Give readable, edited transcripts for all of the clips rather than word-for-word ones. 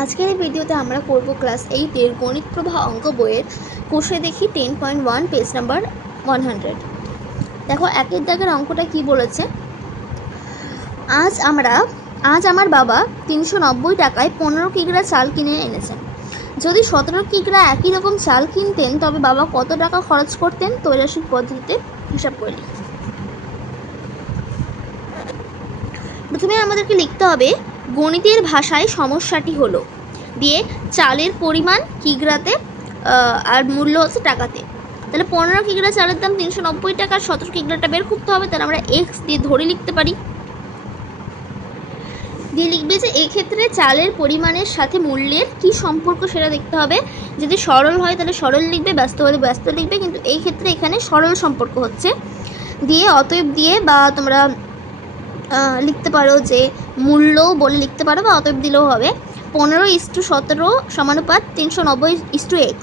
আজকের এই ভিডিওতে আমরা করব ক্লাস 8-এর গণিত প্রবাহ অঙ্ক বইয়ের কোষে দেখি 10.1 পেজ নাম্বার 100। দেখো একের দাগের অঙ্কটা কি বলেছে। আজ আমার বাবা 390 টাকায় 15 কিগ্রা চাল কিনে এনেছেন। যদি 17 কিগ্রা একই রকম চাল কিনতেন তবে বাবা কত টাকা খরচ করতেন? ত্রৈরাশিক পদ্ধতিতে হিসাব করে লিখি। প্রথমে আমাদেরকে লিখতে হবে গণিতের ভাষায় সমস্যাটি হলো, দিয়ে চালের পরিমাণ কিগ্রাতে আর মূল্য হচ্ছে টাকাতে। তাহলে 15 কিগ্রা চালের দাম 390 টাকা, 17 কিগ্রাটা বের করতে হবে। তাহলে আমরা এক্স দিয়ে ধরে লিখতে পারি। দিয়ে লিখবে যে এক্ষেত্রে চালের পরিমাণের সাথে মূল্যের কি সম্পর্ক সেটা দেখতে হবে। যদি সরল হয় তাহলে সরল লিখবে, ব্যস্ত হলে ব্যস্ত লিখবে, কিন্তু এই ক্ষেত্রে এখানে সরল সম্পর্ক হচ্ছে। দিয়ে অতএব দিয়ে বা তোমরা লিখতে পারো যে মূল্য বলে লিখতে পারো, বা অতএব দিলেও হবে। 15:17 সমানুপাত 390:x।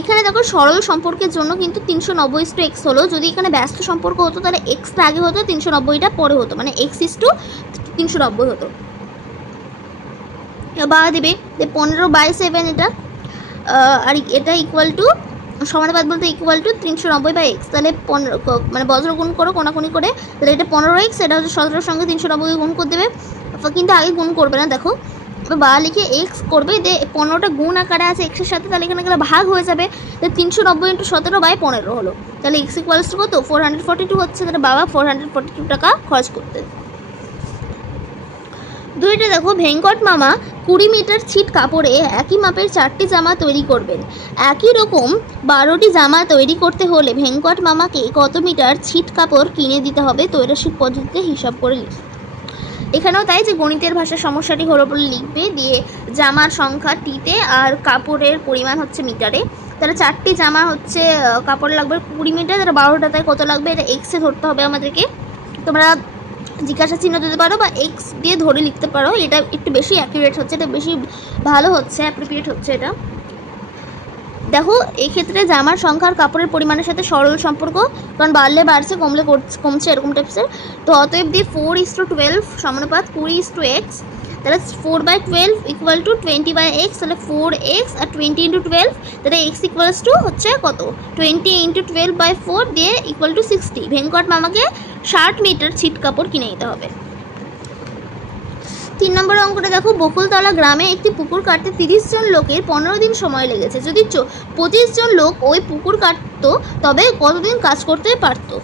এখানে দেখো সরল সম্পর্কের জন্য কিন্তু 390:x হলো। যদি এখানে ব্যস্ত সম্পর্ক হতো তাহলে এক্সটা আগে হতো, 390টা পরে হতো, মানে x:390 হতো। বা দেবে 15/7 এটা, আর এটা ইকুয়াল টু সমানুপাত বলতে ইকুয়াল টু 390/x। তাহলে 15 মানে বজ্র গুণ করো কোনাকুনি করে, তাহলে এটা 15x, এটা হচ্ছে 17 সঙ্গে 390 গুণ করে দেবে, কিন্তু আগে গুণ করবে না। দেখো বা লিখে এক্স করবে, দিয়ে 15টা গুণ আকারে আছে এক্সের সাথে, তাহলে এখানে গেলে ভাগ হয়ে যাবে। তাহলে 390 × 17/15 হলো। তাহলে এক্স ইকুয়ালস টু কত? 442 হচ্ছে। তাহলে বাবা 442 টাকা খরচ করতে। দুইটা দেখো, ভেঙ্কট মামা 20 মিটার ছিট কাপড়ে একই মাপের 4টি জামা তৈরি করবেন। একই রকম 12টি জামা তৈরি করতে হলে ভেঙ্কট মামাকে কত মিটার ছিট কাপড় কিনে দিতে হবে? ত্রৈরাশিক পদ্ধতিতে হিসাব করে লিখবে। এখানেও তাই, যে গণিতের ভাষার সমস্যাটি হলো বলে লিখবে, দিয়ে জামার সংখ্যা টিতে আর কাপড়ের পরিমাণ হচ্ছে মিটারে। তাহলে 4টি জামা হচ্ছে কাপড় লাগবে 20 মিটার, তাহলে 12টা তাই কত লাগবে? এটা এক্সে ধরতে হবে আমাদেরকে। তোমরা জিজ্ঞাসা চিহ্ন দিতে পারো বা এক্স দিয়ে ধরে লিখতে পারো, এটা একটু বেশি অ্যাকুরেট হচ্ছে, এটা বেশি ভালো হচ্ছে, অ্যাপ্রোপ্রিয়েট হচ্ছে এটা। দেখো এক্ষেত্রে জামার সংখ্যার কাপড়ের পরিমাণের সাথে সরল সম্পর্ক, কারণ বাড়লে বাড়ছে কমলে কমছে, এরকম টাইপসের। তো অতএব দিয়ে 4:12 সমানুপাত 20:x। তাহলে 4/12 ইকুয়াল টু 20/x। তাহলে 4x আর 20 × 12, তাহলে x ইকুয়ালস টু হচ্ছে কত? 20 × 12/4 দিয়ে ইকুয়াল টু 60। ভেঙ্কট মামাকে 60 মিটার ছিট কাপড় কিনে নিতে হবে। 3 নম্বর অঙ্কটা দেখো, বকুলতলা গ্রামে একটি পুকুর কাটতে 30 জন লোকের 15 দিন সময় লেগেছে। যদি 25 জন লোক ওই পুকুর কাটতো তবে কতদিন কাজ করতে পারতো?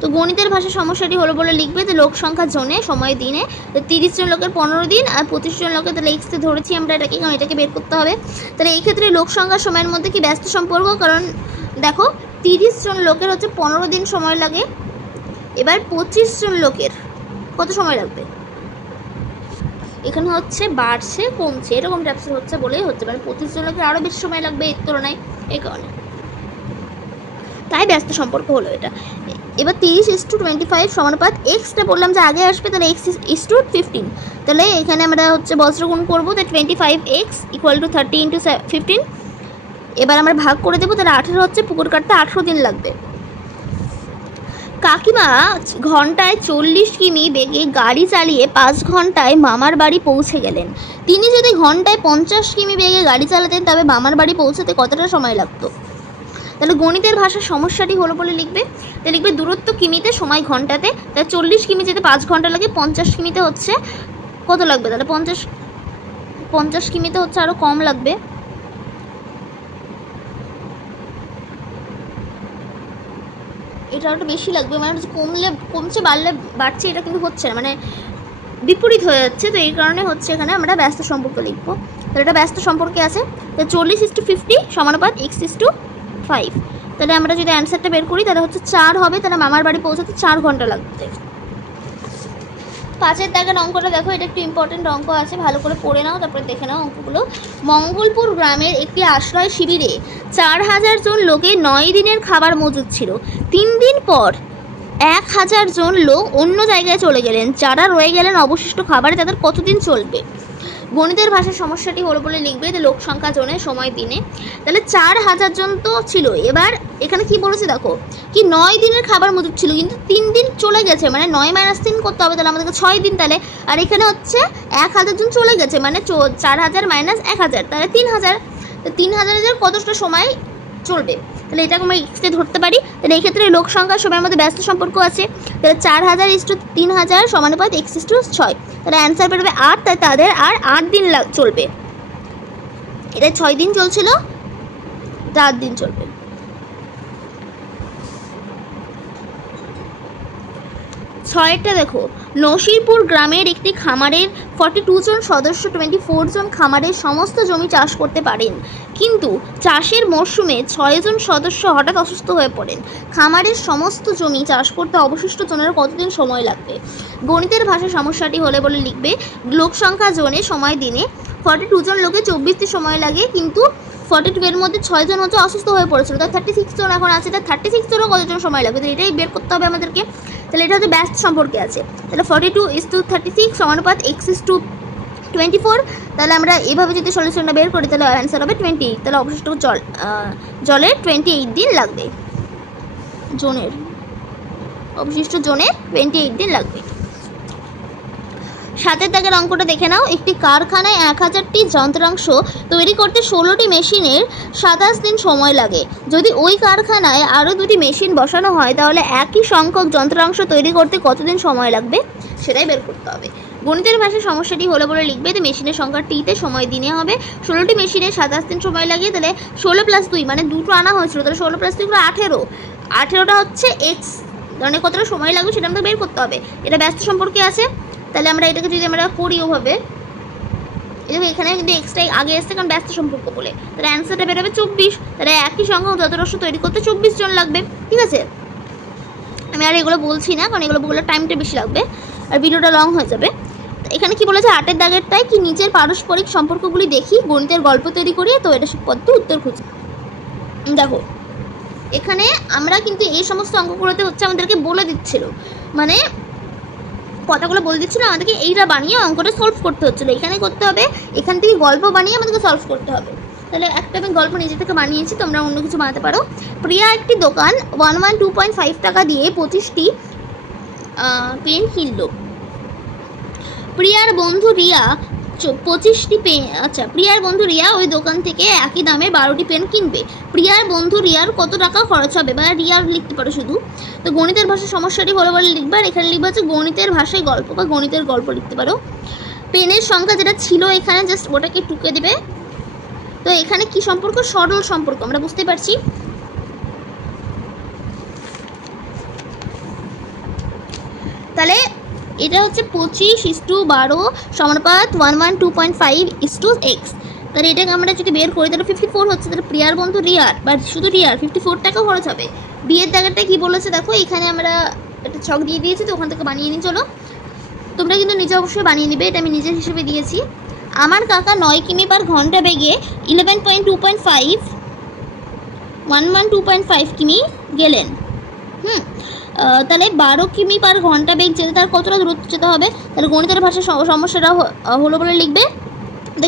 তো গণিতের ভাষায় সমস্যাটি হলো বলে লিখবে যে লোক সংখ্যা জনে, সময় দিনে। 30 জন লোকের 15 দিন আর 25 জন লোকের, তাহলে এক্সতে ধরেছি আমরা এটাকে, কারণ এটাকে বের করতে হবে। তাহলে এই ক্ষেত্রে লোক সংখ্যা সময়ের মধ্যে কি ব্যস্ত সম্পর্ক? কারণ দেখো 30 জন লোকের হচ্ছে 15 দিন সময় লাগে। এবার 25 জন লোকের কত সময় লাগবে? এখানে হচ্ছে বাড়ছে কমছে এরকম টাইপসের হচ্ছে বলেই হচ্ছে, মানে 25 জন লোকের আরও বেশি সময় লাগবে এর তুলনায়, এই কারণে তাই ব্যস্ত সম্পর্ক হলো এটা। এবার 30:25 সমানুপাত এক্সটা বললাম যে আগে আসবে, তাহলে x:15। তাহলে এখানে আমরা হচ্ছে বজ্র গুণ করবো, তাহলে 25x ইকুয়াল টু 30 × 15। এবার আমরা ভাগ করে দেবো, তাহলে 18 হচ্ছে, পুকুর কাটতে 18 দিন লাগবে। কাকিমা ঘন্টায় 40 কিমি বেগে গাড়ি চালিয়ে 5 ঘন্টায় মামার বাড়ি পৌঁছে গেলেন। তিনি যদি ঘন্টায় 50 কিমি বেগে গাড়ি চালাতেন তবে মামার বাড়ি পৌঁছাতে কতটা সময় লাগতো? তাহলে গণিতের ভাষার সমস্যাটি হলো বলে লিখবে, তাহলে লিখবে দূরত্ব কিমিতে, সময় ঘন্টাতে। তাহলে 40 কিমি যেতে 5 ঘন্টা লাগে, 50 কিমিতে হচ্ছে কত লাগবে? তাহলে 50 কিমিতে হচ্ছে আরও কম লাগবে। এটা একটু বেশি লাগবে, মানে হচ্ছে কমলে কমছে বাড়লে বাড়ছে, এটা কিন্তু হচ্ছে না, মানে বিপরীত হয়ে যাচ্ছে। তো এই কারণে হচ্ছে এখানে আমরা ব্যস্ত সম্পর্ক লিখবো। তাহলে এটা ব্যস্ত সম্পর্কে আছে। তাহলে 40:50 সমানুপাত x:5। তাহলে আমরা যদি অ্যান্সারটা বের করি তাহলে হচ্ছে 4 হবে। তাহলে মামার বাড়ি পৌঁছাতে 4 ঘন্টা লাগবে। 5-এর দাগের অঙ্কটা দেখো, এটা একটু ইম্পর্টেন্ট অঙ্ক আছে, ভালো করে পড়ে নাও, তারপরে দেখে নাও অঙ্কগুলো। মঙ্গলপুর গ্রামের একটি আশ্রয় শিবিরে 4000 জন লোকের 9 দিনের খাবার মজুদ ছিল। 3 দিন পর 1000 জন লোক অন্য জায়গায় চলে গেলেন। যারা রয়ে গেলেন অবশিষ্ট খাবারে তাদের কতদিন চলবে? গণিতের ভাষার সমস্যাটি হলো বলে লিখবে যে লোক সংখ্যা জনে সময় দিনে। তাহলে 4000 জন তো ছিল, এবার এখানে কি বলেছে দেখো কি 9 দিনের খাবার মজুদ ছিল, কিন্তু 3 দিন চলে গেছে, মানে 9 - 3 করতে হবে, তাহলে আমাদেরকে 6 দিন। তাহলে আর এখানে হচ্ছে 1000 জন চলে গেছে, মানে 4000 - 1000, তাহলে 3000। তো 3000 কতটা সময় চলবে, তাহলে এটাকে আমরা এক্সে ধরতে পারি। তাহলে এই ক্ষেত্রে লোক সংখ্যার সময়ের মধ্যে ব্যস্ত সম্পর্ক আছে। তাহলে 4000:3000 সমানুপাত x/6। তাহলে অ্যান্সার বেরোবে 8, তাই তাদের আর 8 দিন চলবে। এটা 6 দিন চলছিল, 8 দিন চলবে। 6টা দেখো, নসিরপুর গ্রামের একটি খামারের 42 জন সদস্য 24 জন খামারের সমস্ত জমি চাষ করতে পারেন, কিন্তু চাষের মরশুমে 6 জন সদস্য হঠাৎ অসুস্থ হয়ে পড়েন। খামারের সমস্ত জমি চাষ করতে অবশিষ্ট জনের কতদিন সময় লাগবে? গণিতের ভাষায় সমস্যাটি হলে বলে লিখবে লোক সংখ্যা জনে সময় দিনে 42 জন লোকে 24 দিন সময় লাগে, কিন্তু 42 এর মধ্যে 6 জন হচ্ছে অসুস্থ হয়ে পড়েছিল, তার 36 জন এখন আছে, তার 36 জনও কতজন সময় লাগবে, তো এটাই বের করতে হবে আমাদেরকে। তাহলে এটা হচ্ছে ব্যস্ত সম্পর্কে আছে। তাহলে 42:36 সমানুপাত x/24। তাহলে আমরা এভাবে যদি সলিউশনটা বের করি তাহলে অ্যান্সার হবে 28। তাহলে অবশিষ্ট জলের 28 দিন লাগবে, জনের অবশিষ্ট জনের 28 দিন লাগবে। 7 দাগের অঙ্কটা দেখে নাও। একটি কারখানায় 1000টি যন্ত্রাংশ তৈরি করতে 16টি মেশিনের 27 দিন সময় লাগে। যদি ওই কারখানায় আরও 2টি মেশিন বসানো হয় তাহলে একই সংখ্যক যন্ত্রাংশ তৈরি করতে কতদিন সময় লাগবে সেটাই বের করতে হবে। গণিতের ভাষায় সমস্যাটি হলো বলে লিখবে যে মেশিনের সংখ্যা টিতে সময় দিনে হবে, 16টি মেশিনের 27 দিন সময় লাগে। তাহলে 16 + 2 মানে 2টো আনা হয়েছিল, তাহলে 16 + 2 = 18। 18টা হচ্ছে এক্স, মানে কতটা সময় লাগবে সেটা আমাদের বের করতে হবে। এটা ব্যস্ত সম্পর্কে আছে। তাহলে আমরা এটাকে যদি আমরা করি ওভাবে, এটা এখানে কিন্তু এক্সট্রা আগে আসছে কারণ ব্যস্ত সম্পর্ক বলে, তাহলে অ্যান্সারটা বেরোবে 24। তাহলে একই সংখ্যক যন্ত্রাংশ তৈরি করতে 24 জন লাগবে। ঠিক আছে, আমি আর এগুলো বলছি না কারণ এগুলো বললে টাইমটা বেশি লাগবে আর ভিডিওটা লং হয়ে যাবে। এখানে কি বলেছে 8 দাগেরটাই কি নিচের পারস্পরিক সম্পর্কগুলি দেখি গণিতের গল্প তৈরি করি, তো এটা পদ্ধতি উত্তর খুঁজি। দেখো এখানে আমরা কিন্তু এই সমস্ত অঙ্কগুলোতে হচ্ছে আমাদেরকে বলে দিচ্ছিল, মানে কথাগুলো বলে দিচ্ছিল আমাদেরকে এইটা বানিয়ে অঙ্কটা সলভ করতে হচ্ছিলো। এখানে করতে হবে, এখান থেকে গল্প বানিয়ে আমাদেরকে সলভ করতে হবে। তাহলে একটা আমি গল্প নিজে থেকে বানিয়েছি, তোমরা অন্য কিছু বানাতে পারো। প্রিয়া একটি দোকান 112.5 টাকা দিয়ে 25টি পেন কিনল। প্রিয়ার বন্ধু রিয়া 25টি পেন, আচ্ছা প্রিয়ার বন্ধু রিয়া ওই দোকান থেকে একই দামে 12টি পেন কিনবে। প্রিয়ার বন্ধু রিয়ার কত টাকা খরচ হবে, বা রিয়ার লিখতে পারো শুধু। তো গণিতের ভাষায় সমস্যাটি হলো বলে লিখবে, আর এখানে লিখবে হচ্ছে গণিতের ভাষায় গল্প বা গণিতের গল্প লিখতে পারো। পেনের সংখ্যা যেটা ছিল এখানে জাস্ট ওটাকে টুকে দেবে। তো এখানে কি সম্পর্ক, সরল সম্পর্ক আমরা বুঝতে পারছি। তাহলে এটা হচ্ছে 25:12 সমানুপাত 112.5:x। তাহলে এটাকে আমরা যদি বের করি তাহলে 54 হচ্ছে। তাহলে প্রিয়ার বন্ধু রিয়ার বা শুধু রিয়ার 54 টাকা খরচ হবে। বিয়ের জায়গাটা কি বলেছে দেখো, এখানে আমরা একটা ছক দিয়ে দিয়েছি, তো ওখান থেকে বানিয়ে নিই। চলো তোমরা কিন্তু নিজে অবশ্যই বানিয়ে নিবে, এটা আমি নিজের হিসেবে দিয়েছি। আমার কাকা 9 কিমি/ঘন্টা বেগে 112.5 কিমি গেলেন। তাহলে 12 কিমি/ঘন্টা বেগ যেতে তার কতটা দূরত্ব যেতে হবে। তাহলে গণিতের ভাষায় সমস্যাটা হলো বলে লিখবে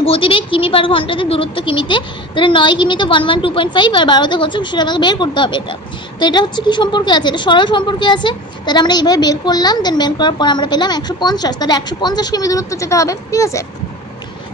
গতিবেগ কিমি/ঘন্টাতে, দূরত্ব কিমিতে। তাহলে 9 কিমিতে 112.5 আর 12তে কত সেটা আমাকে বের করতে হবে। এটা তো এটা হচ্ছে কি সম্পর্কে আছে, এটা সরল সম্পর্কে আছে। তাহলে আমরা এইভাবে বের করলাম, দেন বের করার পর আমরা পেলাম 150। তাহলে 150 কিমি দূরত্ব যেতে হবে। ঠিক আছে,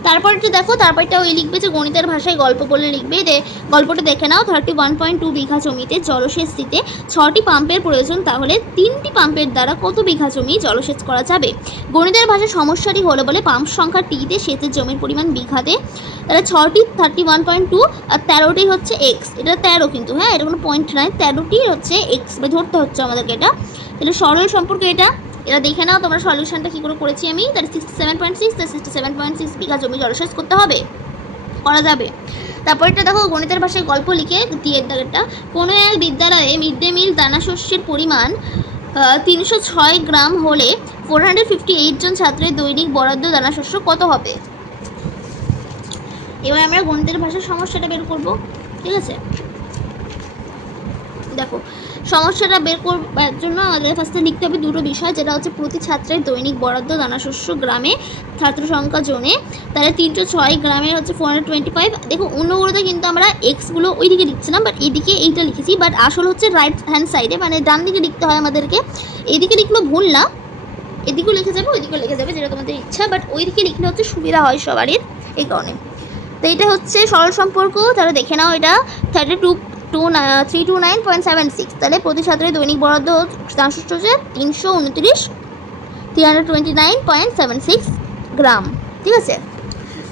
তারপরটা দেখো, তারপরটা ওই লিখবে যে গণিতের ভাষায় গল্প বলে লিখবে যে গল্পটা দেখে নাও। 31.2 বিঘা জমিতে জলসেচ দিতে 6টি পাম্পের প্রয়োজন, তাহলে 3টি পাম্পের দ্বারা কত বিঘা জমি জলসেচ করা যাবে। গণিতের ভাষায় সমস্যাটি হলো বলে পাম্প সংখ্যা টিতে সেচের জমির পরিমাণ বিঘাতে। তাহলে 6টি 31.2 আর 13টি হচ্ছে এক্স। এটা 13 কিন্তু, হ্যাঁ এটা কোনো পয়েন্ট নয়, 13টি হচ্ছে এক্স ধরতে হচ্ছে আমাদেরকে এটা। তাহলে সরল সম্পর্কে এটা দেখে নাও তোমরা সলিউশনটা কী করে করেছি আমি। তাহলে 67.6 67.6 বিঘা জমি জলসেচ করতে হবে, করা যাবে। তারপরটা দেখো গণিতের ভাষায় গল্প লিখে দিয়ে দাগেরটা, কোনো এক বিদ্যালয়ে মিড ডে মিল দানাশস্যের পরিমাণ 306 গ্রাম হলে 458 জন ছাত্রের দৈনিক বরাদ্দ দানাশস্য কত হবে। এবার আমরা গণিতের ভাষায় সমস্যাটা বের করব। ঠিক আছে, দেখো সমস্যাটা বের করবার জন্য আমাদের ফার্স্টে লিখতে হবে দুটো বিষয়, যেটা হচ্ছে প্রতি ছাত্রের দৈনিক বরাদ্দ দানাশস্য গ্রামে ছাত্র সংখ্যা জোনে, তাহলে 306 গ্রামের হচ্ছে 425। দেখো অন্যগুলোতে কিন্তু আমরা এক্সগুলো ওইদিকে লিখছিলাম, বাট এদিকে এইটা লিখেছি, বাট আসল হচ্ছে রাইট হ্যান্ড সাইডে, মানে ডান দিকে লিখতে হয় আমাদেরকে। এদিকে লিখলো ভুল না, এদিকেও লিখে যাবে ওইদিকেও লিখে যাবে, যেটা তোমাদের ইচ্ছা, বাট ওইদিকে লিখলে হচ্ছে সুবিধা হয় সবারই, এই কারণে। তো এটা হচ্ছে সরল সম্পর্ক, তাহলে দেখে নাও এটা 329.76, তাহলে প্রতি ছাত্রের দৈনিক বরাদ্দ দানাশস্য হচ্ছে 329.76 গ্রাম, ঠিক আছে।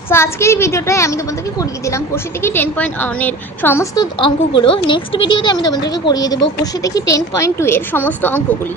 তো আজকের এই ভিডিওটায় আমি তোমাদেরকে করিয়ে দিলাম কোষে থেকে 10.1 সমস্ত অঙ্কগুলো। নেক্সট ভিডিওতে আমি তোমাদেরকে করিয়ে দেবো কোষে থেকে 10.2 সমস্ত অঙ্কগুলি।